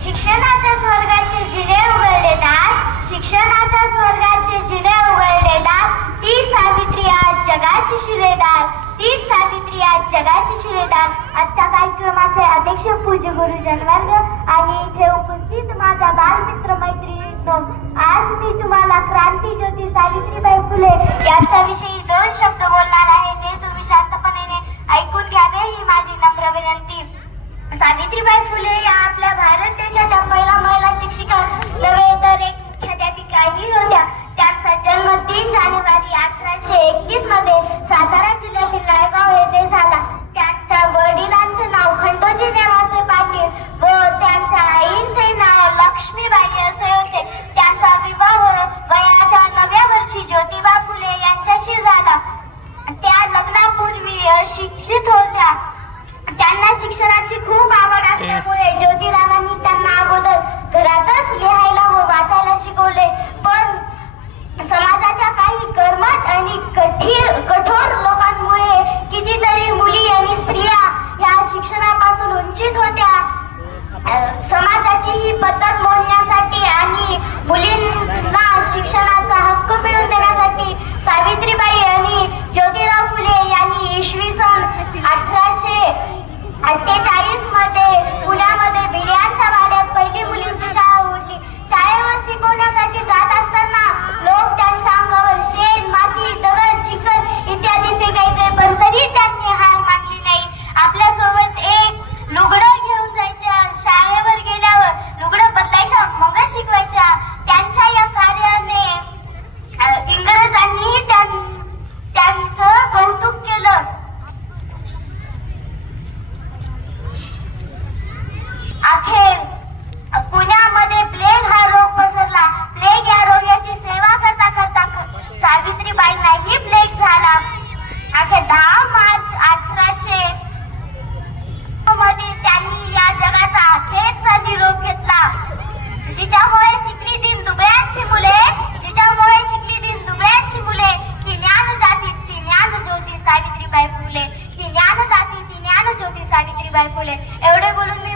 शिक्षणाच्या स्वर्गाचे जिने उघडलेला शिक्षणाच्या स्वर्गाचे जिने दार ती सावित्री आज जगाची शिलेदार. ती सावित्री आज जगाची शिलेदार. आजच्या कार्यक्रमाचे अध्यक्ष पूज्य गुरु जनवर्ग आणि इथे उपस्थित माझा बालमित्र मैत्रिणींनो आज मी तुम्हाला क्रांती ज्योती सावित्रीबाई फुले यांच्याविषयी दोन शब्द बोलणार सावित्रीबाई फुले या आपल्या भारत देशाच्या पहिल्या महिला शिक्षिका. नव्हे तर एक मुख्याध्यापिकाही होत्या. त्यांचा जन्म तीन जानेवारी अठराशे एकतीसमध्ये सातारा जिल्ह्यातील नायगाव येथे झाला. त्यांच्या वडिलांचे नाव खंडोजी नेवासे पाटील व त्यांच्या आईचे नाव लक्ष्मीबाई असे होते. त्यांचा विवाह वयाच्या नव्या वर्षी ज्योतिबा फुले यांच्याशी झाला. त्या लग्नापूर्वी अशिक्षित होत्या. पतन मोडण्यासाठी आणि मुलींना शिक्षणाचा हक्क मिळवून देण्यासाठी सावित्रीबाई आणि ज्योतिराव फुले यांनी इसवी सन अठराशे अठ्ठेचाळीस घेतला जगाचा निरोप घेतला. जिच्यामुळे शिकली दिन दुबळ्यांची मुले जिच्यामुळे शिकली दिन दुबळ्यांची मुले ती ज्ञान जाती ती ज्ञान ज्योती सावित्रीबाई फुले ती ज्ञान जाती ती ज्ञान ज्योती सावित्रीबाई फुले. एवढे बोलून मी